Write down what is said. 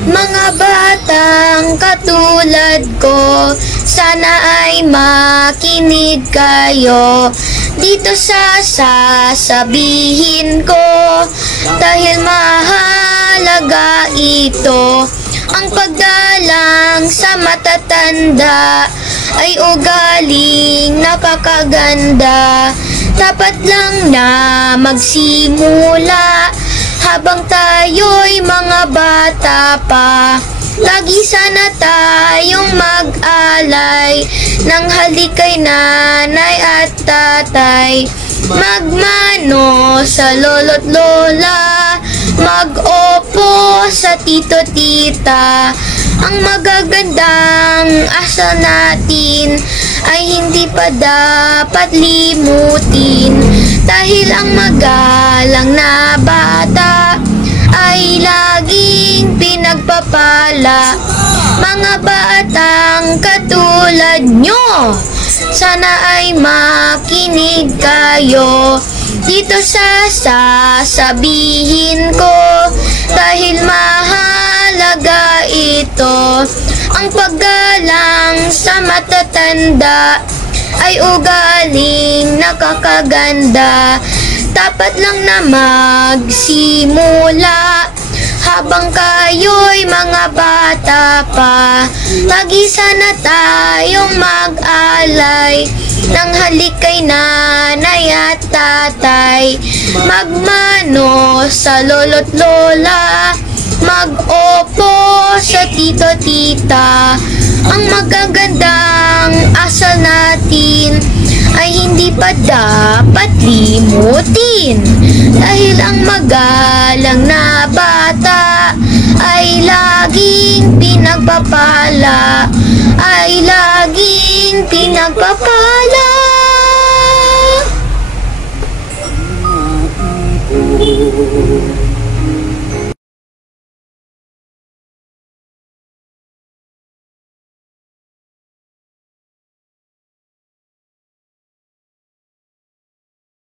Mga batang katulad ko, sana ay makinig kayo dito sa sasabihin ko, dahil mahalaga ito. Ang paggalang sa matatanda ay ugaling napakaganda. Dapat lang na magsimula habang tayo'y mga bata pa. Lagi sana tayong mag-alay ng halik kay nanay at tatay. Magmano sa lolo't lola, mag-opo sa tito tita. Ang magagandang asal natin ay hindi pa dapat limutin, dahil ang magalang na bata ay laging pinagpapala. Mga batang katulad nyo, sana ay makinig kayo dito sa sasabihin ko, dahil mahalaga ito. Ang paggalang sa matatanda ay ugaling nakakaganda. Dapat lang na magsimula habang kayo'y mga bata pa. Lagi sana tayong mag-alay ng halik kay nanay at tatay. Magmano sa lolo't lola, mag-opo sa tito tita. Ang magagandang asal natin ay hindi pa dapat limutin, dahil ang magalang na bata ay laging pinagpapala, ay laging pinagpapala.